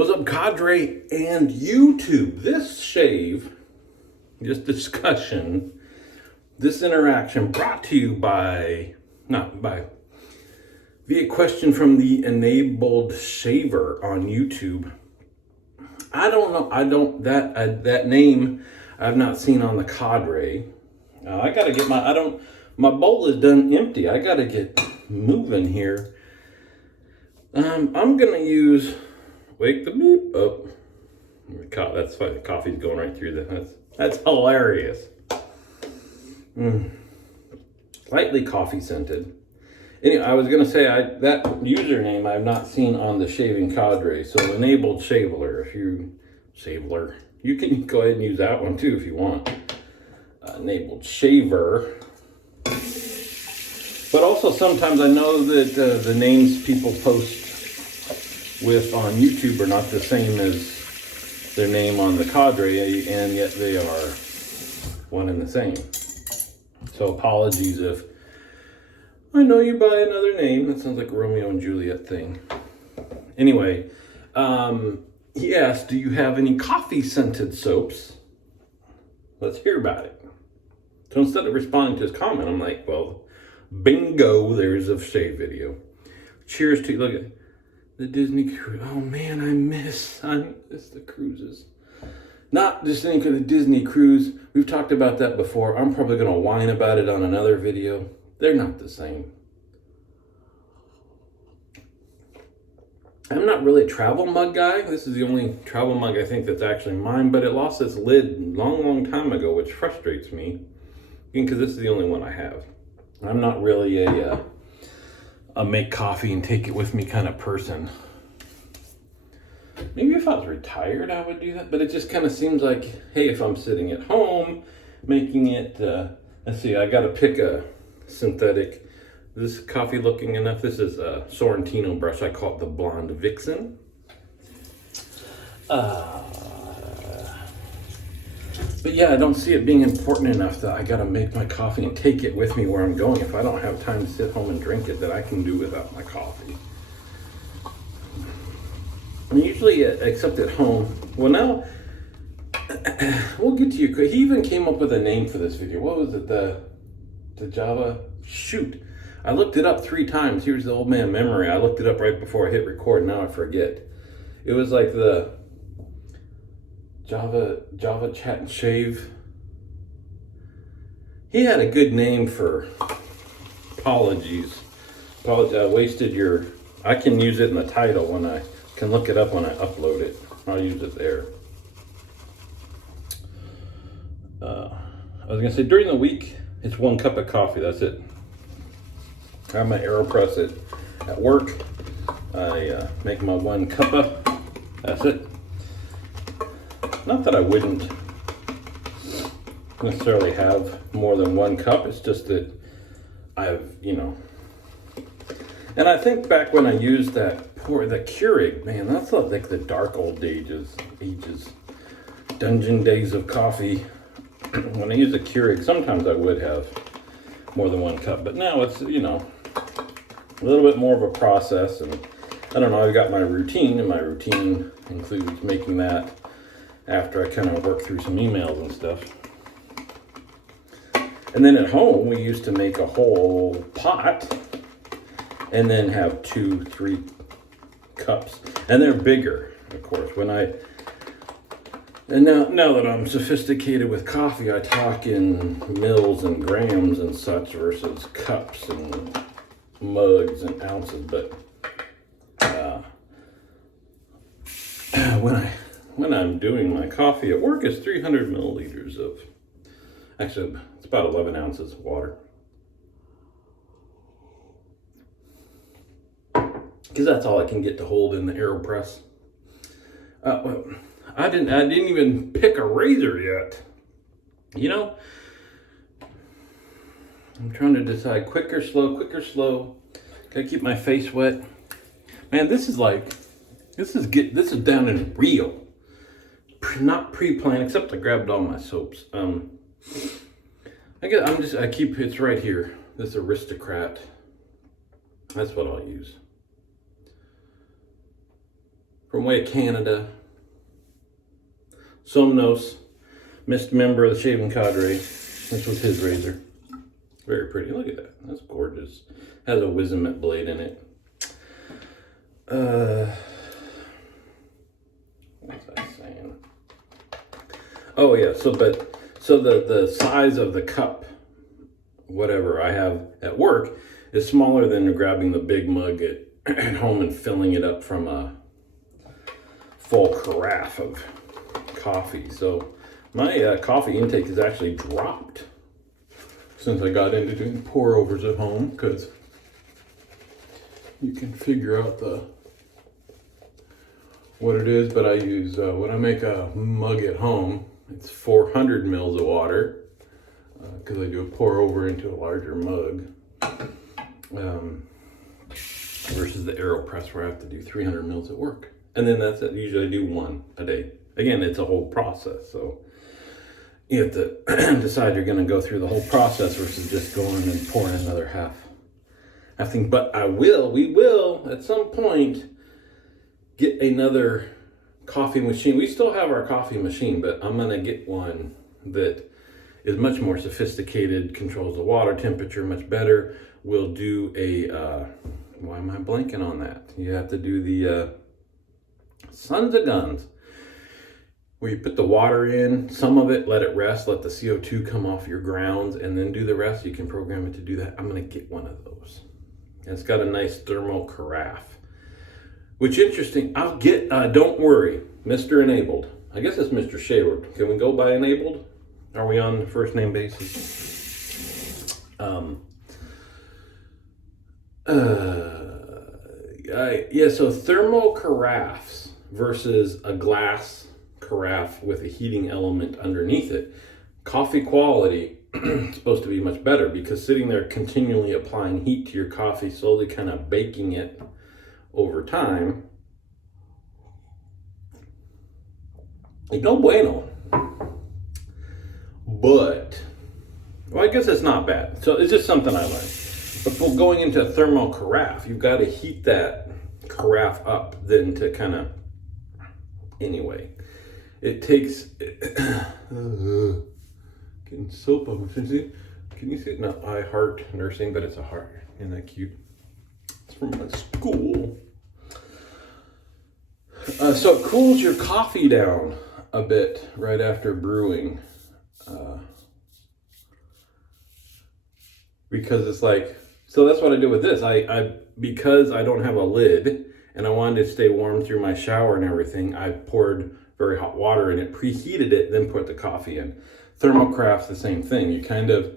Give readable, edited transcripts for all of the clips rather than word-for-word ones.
What's up, cadre and YouTube? This shave, this discussion, this interaction brought to you via question from the Enabled Shaver on YouTube. I don't know. That name I've not seen on the cadre. I gotta get my bowl is done empty. I gotta get moving here. I'm gonna use. Wake the beep up. That's funny. Coffee's going right through that. That's hilarious. Slightly coffee scented. Anyway, I was gonna say that username I've not seen on the shaving cadre. So Enabled Shaver. You can go ahead and use that one too if you want. Enabled Shaver. But also sometimes I know that the names people post with on YouTube are not the same as their name on the cadre, and yet they are one and the same. So apologies if I know you by another name. That sounds like a Romeo and Juliet thing. Anyway, he asked, do you have any coffee scented soaps? Let's hear about it. So instead of responding to his comment, I'm like, well, bingo, there's a shave video. Cheers to you. Look at the Disney cruise. Oh man, I miss the cruises. Not just think of the Disney cruise. We've talked about that before. I'm probably going to whine about it on another video. They're not the same. I'm not really a travel mug guy. This is the only travel mug I think that's actually mine, but it lost its lid a long time ago, which frustrates me. Because this is the only one I have. I'm not really a make coffee and take it with me kind of person. Maybe if I was retired, I would do that, but it just kind of seems like, hey, if I'm sitting at home making it, let's see, I got to pick a synthetic. This coffee looking enough. This is a Sorrentino brush. I call it the Blonde Vixen. But yeah, I don't see it being important enough that I gotta make my coffee and take it with me where I'm going. If I don't have time to sit home and drink it, that I can do without my coffee. And usually, except at home. Well, now, we'll get to you. He even came up with a name for this video. What was it? The Java? Shoot. I looked it up 3 times. Here's the old man memory. I looked it up right before I hit record. Now I forget. It was like the Java Chat and Shave. He had a good name for apologies. I wasted your. I can use it in the title when I can look it up when I upload it. I'll use it there. I was gonna say during the week it's 1 cup of coffee. That's it. I'm gonna AeroPress it at work. I make my 1 cuppa. That's it. Not that I wouldn't necessarily have more than 1 cup. It's just that I've, and I think back when I used the Keurig, man, that's like the dark old ages, dungeon days of coffee. When I used the Keurig, sometimes I would have more than 1 cup, but now it's, a little bit more of a process. And I don't know, I've got my routine, and my routine includes making that after I kind of work through some emails and stuff. And then at home, we used to make a whole pot and then have 2-3 cups. And they're bigger, of course. And now that I'm sophisticated with coffee, I talk in mils and grams and such versus cups and mugs and ounces. But when I'm doing my coffee at work, it's 300 milliliters of, actually, it's about 11 ounces of water. Because that's all I can get to hold in the AeroPress. Well, I didn't even pick a razor yet. I'm trying to decide quick or slow. Gotta keep my face wet. Man, this is down in real. Not pre-planned, except I grabbed all my soaps. It's right here. This Aristocrat. That's what I'll use. from way of Canada. Somnos, missed member of the shaving cadre. This was his razor. Very pretty. Look at that. That's gorgeous. Has a Wizenmet blade in it. What's I saying? Oh yeah. So the size of the cup, whatever I have at work, is smaller than grabbing the big mug at home and filling it up from a full carafe of coffee. So my coffee intake has actually dropped since I got into doing pour overs at home, because you can figure out what it is. But I use when I make a mug at home, it's 400 mils of water, because I do a pour over into a larger mug, versus the AeroPress where I have to do 300 mils at work. And then that's it. Usually I do one a day. Again, it's a whole process, so you have to decide you're going to go through the whole process versus just going and pouring another half thing. But we will at some point get another coffee machine. We still have our coffee machine, but I'm going to get one that is much more sophisticated, controls the water temperature much better. We'll do a, why am I blanking on that? You have to do the sons of guns, where you put the water in, some of it, let it rest, let the CO2 come off your grounds, and then do the rest. You can program it to do that. I'm going to get one of those. And it's got a nice thermal carafe, which interesting. I'll get, don't worry, Mr. Enabled. I guess it's Mr. Shayward. Can we go by Enabled? Are we on first name basis? Yeah, so thermal carafes versus a glass carafe with a heating element underneath it. Coffee quality is supposed to be much better, because sitting there continually applying heat to your coffee, slowly kind of baking it over time, no bueno. But, well, I guess it's not bad. So it's just something I learned. But for going into a thermal carafe, you've got to heat that carafe up then to kind of, anyway. It takes, getting soap on my face. Can you see it? No, I heart nursing, but it's a heart. Isn't that cute? It's from my school. So it cools your coffee down a bit right after brewing. Because it's like, so that's what I do with this. I because I don't have a lid and I wanted to stay warm through my shower and everything, I poured very hot water in it, preheated it, then put the coffee in. Thermocraft's the same thing. You kind of,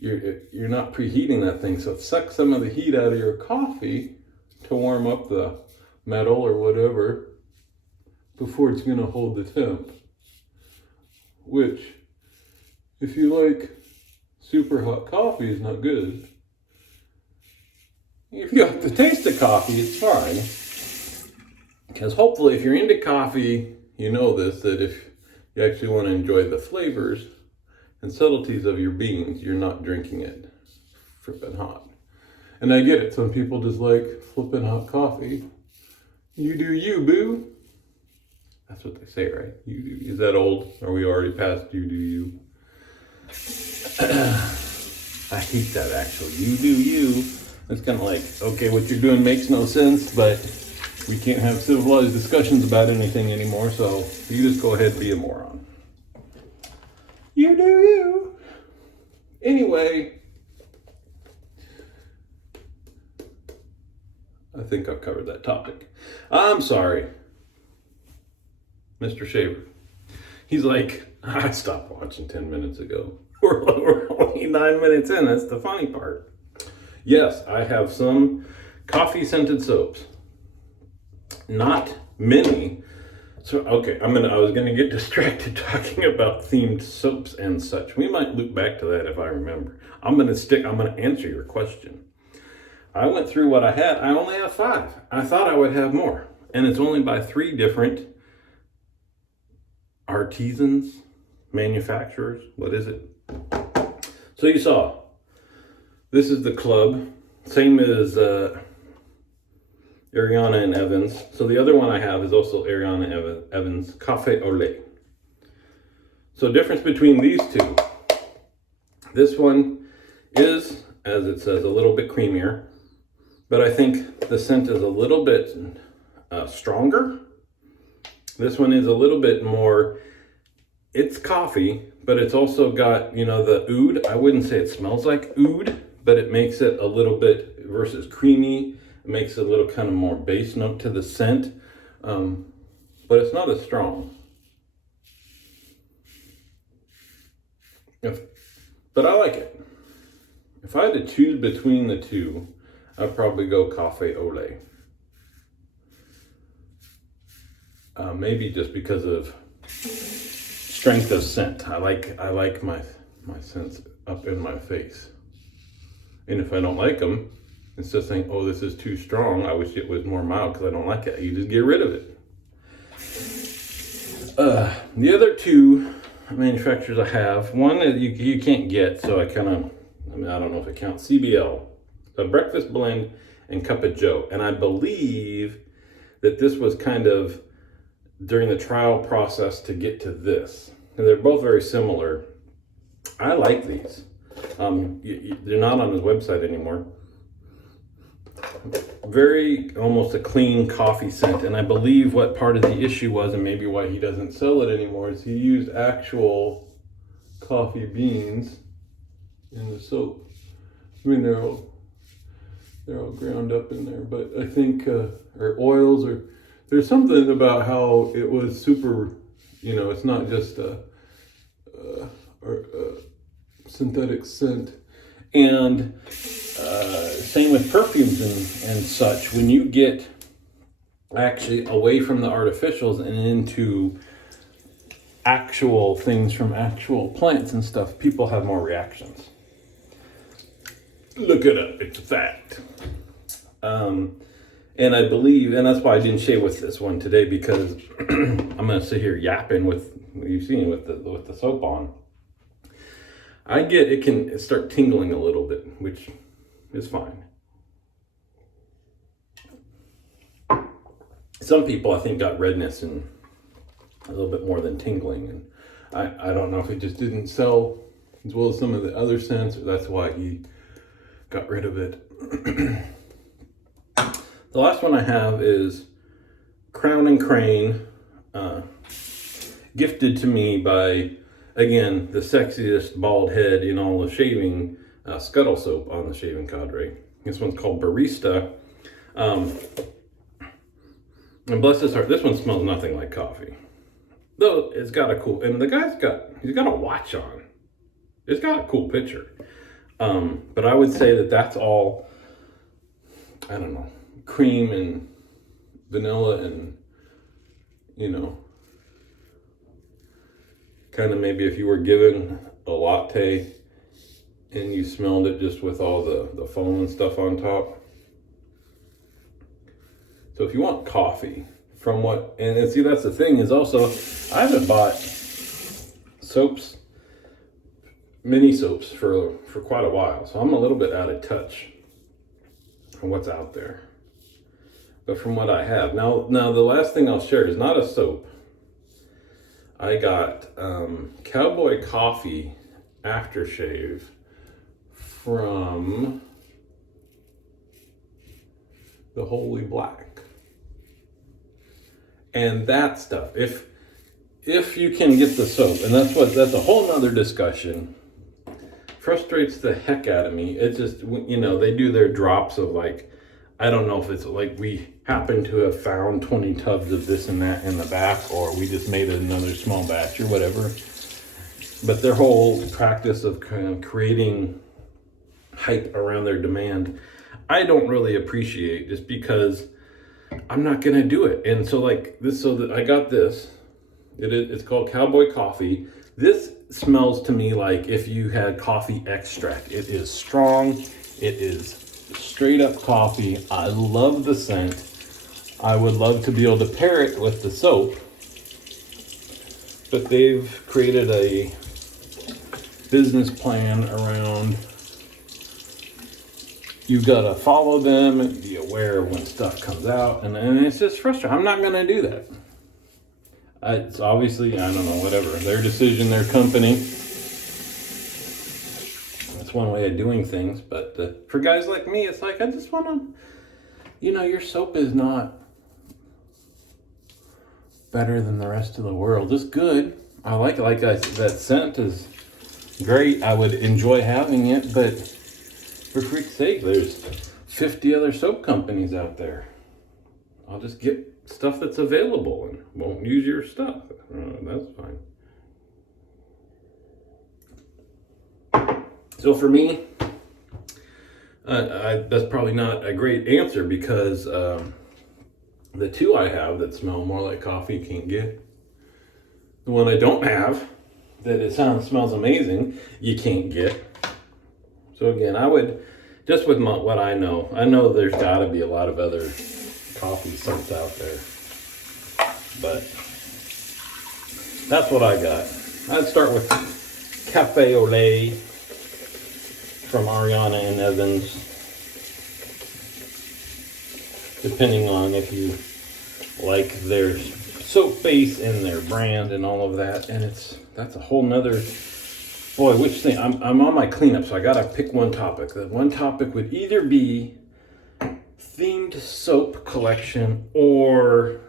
you're not preheating that thing, so it sucks some of the heat out of your coffee to warm up the metal or whatever before it's going to hold the temp. Which, if you like super hot coffee, is not good. If you like the taste of coffee, it's fine. Because hopefully if you're into coffee, you know this, that if you actually want to enjoy the flavors and subtleties of your beans, you're not drinking it frippin' hot. And I get it, some people just like flippin' hot coffee. You do you, boo. That's what they say, right? You do. Is that old? Are we already past you do you? I hate that, actually. You do you. It's kind of like, okay, what you're doing makes no sense, but we can't have civilized discussions about anything anymore, so you just go ahead and be a moron. You do you. Anyway, I think I've covered that topic. I'm sorry, Mr. Shaver. He's like, I stopped watching 10 minutes ago. We're only 9 minutes in. That's the funny part. Yes, I have some coffee-scented soaps. Not many. So, okay, I was gonna get distracted talking about themed soaps and such. We might loop back to that if I remember. I'm gonna answer your question. I went through what I had. I only have 5. I thought I would have more. And it's only by 3 different artisans, manufacturers. What is it? So you saw, this is the club. Same as, Ariana and Evans. So the other one I have is also Ariana Evans Cafe au lait. So difference between these two. This one is, as it says, a little bit creamier, but I think the scent is a little bit stronger. This one is a little bit more, it's coffee, but it's also got, you know, the oud. I wouldn't say it smells like oud, but it makes it a little bit, versus creamy, it makes a little kind of more base note to the scent, but it's not as strong. But I like it. If I had to choose between the two, I'd probably go Cafe au lait. Maybe just because of strength of scent. I like my scents up in my face. And if I don't like them, instead of saying, oh, this is too strong, I wish it was more mild because I don't like it, you just get rid of it. The other two manufacturers I have, one that you can't get, so I don't know if it counts, CBL, a breakfast blend and Cup of Joe. And I believe that this was kind of during the trial process to get to this. And they're both very similar. I like these. They're not on his website anymore. Very almost a clean coffee scent, and I believe what part of the issue was, and maybe why he doesn't sell it anymore, is he used actual coffee beans in the soap. I mean, they're all ground up in there, but I think or oils, or there's something about how it was super, you know, it's not just a synthetic scent. And same with perfumes and such. When you get actually away from the artificials and into actual things from actual plants and stuff, people have more reactions. Look it up, it's a fact. And I believe, and that's why I didn't share with this one today, because I'm gonna sit here yapping with, you've seen with the soap on. I get it can start tingling a little bit, which is fine. Some people, I think, got redness and a little bit more than tingling. And I don't know if it just didn't sell as well as some of the other scents, or that's why he got rid of it. The last one I have is Crown and Crane, gifted to me by, again, the sexiest bald head in all of shaving, Scuttle Soap on the Shaving Cadre. This one's called Barista. And bless his heart, this one smells nothing like coffee. Though it's got a cool, and the guy's he's got a watch on. It's got a cool picture. But I would say that's all, I don't know, cream and vanilla and, you know, kind of maybe if you were given a latte and you smelled it just with all the foam and stuff on top. So if you want coffee from what, and see, that's the thing is also, I haven't bought soaps, mini soaps for quite a while. So I'm a little bit out of touch from what's out there. But from what I have, now the last thing I'll share is not a soap. I got Cowboy Coffee aftershave from the Holy Black. And that stuff, if you can get the soap, and that's a whole nother discussion, frustrates the heck out of me. It just, you know, they do their drops of like, I don't know if it's like we happen to have found 20 tubs of this and that in the back, or we just made another small batch or whatever. But their whole practice of kind of creating hype around their demand, I don't really appreciate, just because I'm not gonna do it. And so like this, so that I got this, it's called Cowboy Coffee. This smells to me like if you had coffee extract. It is strong, it is straight up coffee. I love the scent. I would love to be able to pair it with the soap, but they've created a business plan around you gotta follow them and be aware of when stuff comes out, and it's just frustrating. I'm not gonna do that. It's obviously, I don't know, whatever, their decision, their company. That's one way of doing things, but for guys like me, it's like, I just wanna, your soap is not better than the rest of the world. It's good. I like it. That scent is great. I would enjoy having it, but for freak's sake, there's 50 other soap companies out there. I'll just get stuff that's available and won't use your stuff. That's fine. So for me, that's probably not a great answer because the two I have that smell more like coffee you can't get. The one I don't have that smells amazing you can't get. So again, I would, just with what I know there's got to be a lot of other coffee scents out there. But that's what I got. I'd start with Cafe au Lait from Ariana and Evans. Depending on if you like their soap base and their brand and all of that. And that's a whole nother, boy, which thing, I'm on my cleanup, so I gotta pick one topic. That one topic would either be themed soap collection or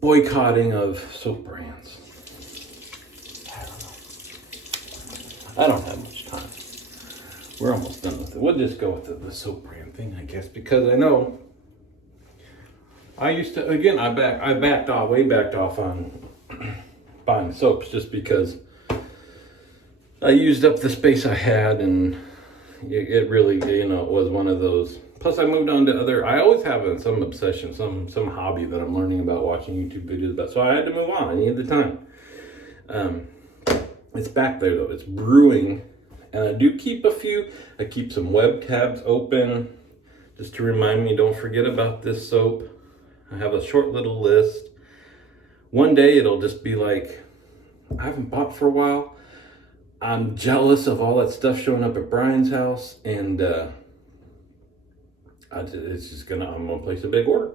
boycotting of soap brands. I don't have much time. We're almost done with it. We'll just go with the soap brand thing, I guess, because I know I used to, again, I backed off on buying soaps just because I used up the space I had, and it really, it was one of those. Plus I moved on to I always have some obsession, some hobby that I'm learning about, watching YouTube videos about. So I had to move on. I needed the time. It's back there though. It's brewing. And I do keep a few. I keep some web tabs open just to remind me, don't forget about this soap. I have a short little list. One day it'll just be like, I haven't bought for a while. I'm jealous of all that stuff showing up at Brian's house, and I'm gonna place a big order.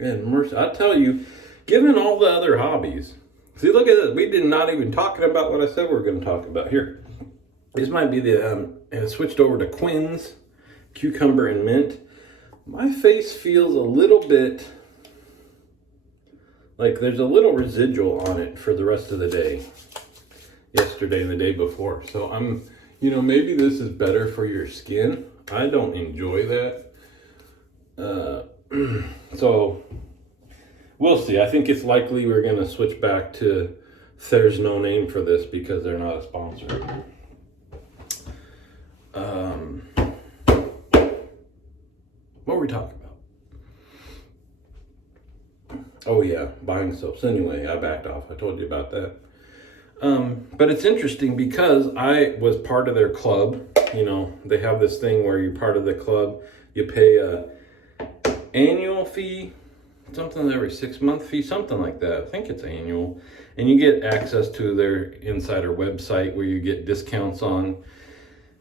And mercy, I tell you, given all the other hobbies, see, look at this. We did not even talking about what I said we were going to talk about here. This might be I switched over to Quinn's cucumber and mint. My face feels a little bit like there's a little residual on it for the rest of the day. Yesterday and the day before. So maybe this is better for your skin. I don't enjoy that. So we'll see. I think it's likely we're going to switch back to There's No Name for this because they're not a sponsor. What were we talking about? Oh yeah, buying soaps. Anyway, I backed off. I told you about that. But it's interesting because I was part of their club. They have this thing where you're part of the club. You pay a annual fee, something every 6-month fee, something like that. I think it's annual. And you get access to their insider website where you get discounts on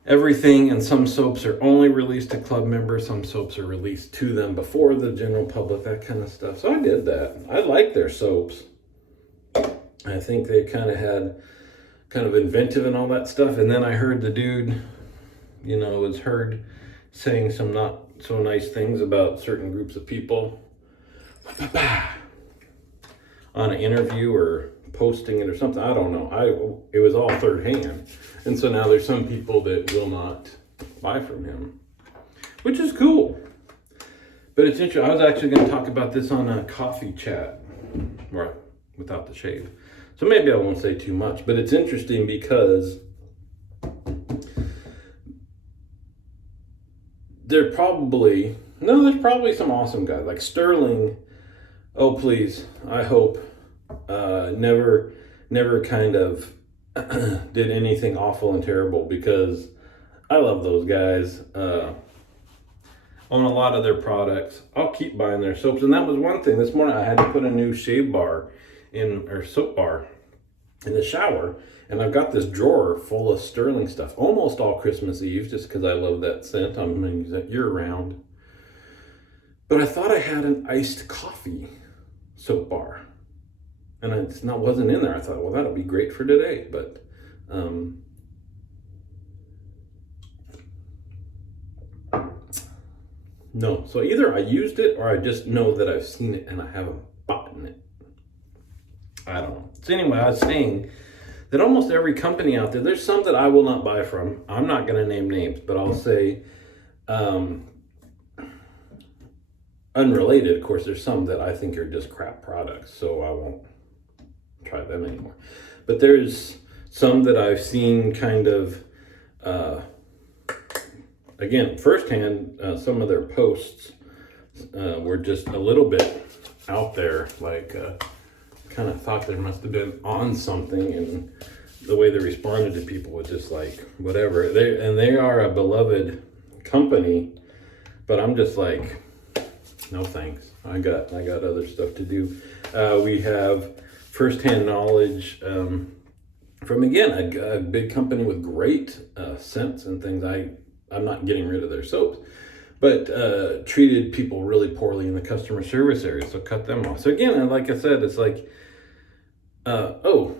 everything. And some soaps are only released to club members. Some soaps are released to them before the general public, that kind of stuff. So I did that. I like their soaps. I think they had inventive and all that stuff. And then I heard the dude, was heard saying some not so nice things about certain groups of people on an interview or posting it or something. I don't know. It was all third hand. And so now there's some people that will not buy from him, which is cool. But it's interesting. I was actually going to talk about this on a coffee chat, right, without the shave. So maybe I won't say too much, but it's interesting because there's probably some awesome guys like Sterling. Oh, please. I hope never kind of did anything awful and terrible, because I love those guys. Own a lot of their products. I'll keep buying their soaps. And that was one thing. This morning I had to put a new shave bar in, or soap bar in the shower, and I've got this drawer full of sterling stuff, almost all Christmas Eve, just because I love that scent. I'm going to use that year-round. But I thought I had an iced coffee soap bar, and it wasn't in there. I thought, well, that'll be great for today, but no. So either I used it or I just know that I've seen it and I haven't bought it. I don't know. So anyway, I was saying that almost every company out there, there's some that I will not buy from. I'm not going to name names, but I'll say unrelated. Of course, there's some that I think are just crap products, so I won't try them anymore. But there's some that I've seen kind of, again, firsthand, some of their posts were just a little bit out there, like kind of thought there must have been on something, and the way they responded to people was just like whatever. They are a beloved company, but I'm just like, no thanks. I got other stuff to do. We have firsthand knowledge from, again, a big company with great scents and things. I'm not getting rid of their soaps, but treated people really poorly in the customer service area, so cut them off. So again, like I said, it's like, and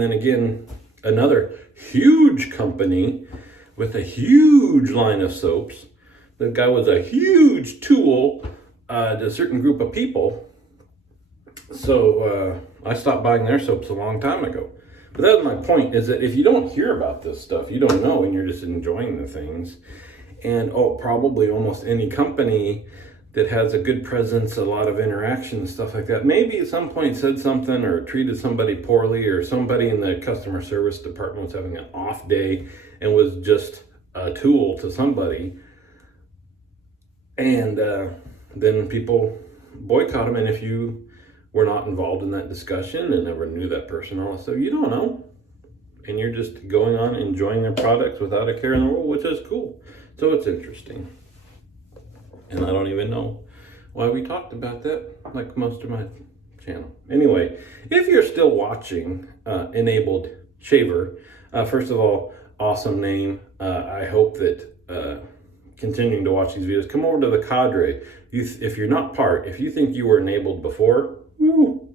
then again, another huge company with a huge line of soaps. The guy was a huge tool to a certain group of people. So I stopped buying their soaps a long time ago. But that was my point, is that if you don't hear about this stuff, you don't know, and you're just enjoying the things. And probably almost any company that has a good presence, a lot of interaction and stuff like that, maybe at some point said something or treated somebody poorly, or somebody in the customer service department was having an off day and was just a tool to somebody. And then people boycott them. And if you were not involved in that discussion and never knew that person, all that stuff, you don't know. And you're just going on enjoying their products without a care in the world, which is cool. So it's interesting. And I don't even know why we talked about that, like most of my channel. Anyway, if you're still watching Enabled Shaver, first of all, awesome name. I hope that continuing to watch these videos, come over to the cadre. If you're not part, if you think you were enabled before, woo,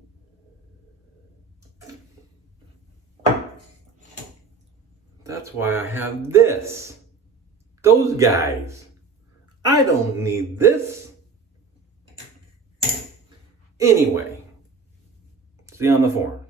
that's why I have this. Those guys. I don't need this. Anyway, see you on the forums.